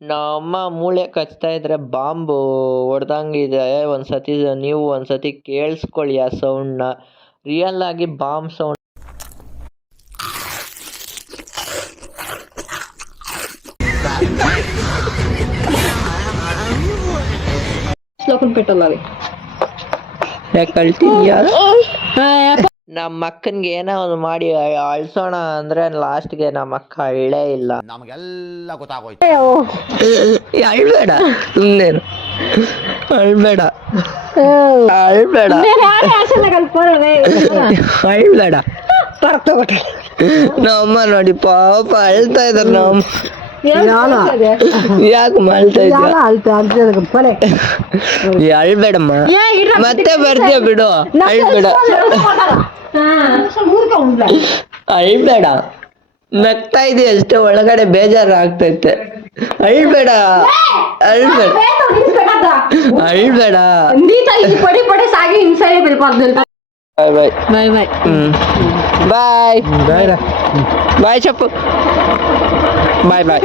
ನಮ್ಮಮ್ಮ ಮೂಳೆ ಕಚ್ತಾ ಇದ್ರೆ ಬಾಂಬು ಹೊಡ್ದಂಗಿದೆ. ನೀವು ಒಂದ್ಸತಿ ಕೇಳಿಸ್ಕೊಳ್ಳಿ ಆ ಸೌಂಡ್ನ. ರಿಯಲ್ ಆಗಿ ಬಾಂಬ್ ಸೌಂಡ್. ಯಾಕೆ ಅಳ್ತಿದ್ಯಾ? ನಮ್ಮ ಅಕ್ಕನ್ಗೆ ಏನೋ ಒಂದು ಮಾಡಿ ಅಳ್ಸೋಣ ಅಂದ್ರೆ ಲಾಸ್ಟ್ಗೆ ನಮ್ಮ ಅಕ್ಕ ಅಳ್ಳೇ ಇಲ್ಲ. ನಮಗೆಲ್ಲ ಗೊತ್ತಾಗೋಯ್ತು. ಅಳ್ಬೇಡ, ಸುಮ್ಮನೇನು ಅಳ್ಬೇಡ, ಅಳ್ಬೇಡ, ಅಳ್ಬೇಡ. ನಮ್ಮಮ್ಮ ನೋಡಿ ಪಾಪ ಅಳ್ತಾ ಇದಾರೆ. ನಮ್ಮ ಯಾಕೆ ಮಾಡ್ತಾ ಇದ್ದ? ಅಳ್ಬೇಡಮ್ಮ, ಮತ್ತೆ ಬರ್ತೀಯ ಬಿಡು. ಅಳ್ಬೇಡ, ಅಳ್ಬೇಡ. ನಗ್ತಾ ಇದೀಯ ಅಷ್ಟೇ, ಒಳಗಡೆ ಬೇಜಾರು ಆಗ್ತೈತೆ. ಅಳ್ಬೇಡ, ಅಳ್ಬೇಡ, ಅಳ್ಬೇಡ. ಬಾಯ್ ಬಾಯ್ ಬಾಯ್ ಬಾಯ್ ಬಾಯ್ ಬಾಯ್ ಚಪ್ಪು. ಬಾಯ್ ಬಾಯ್.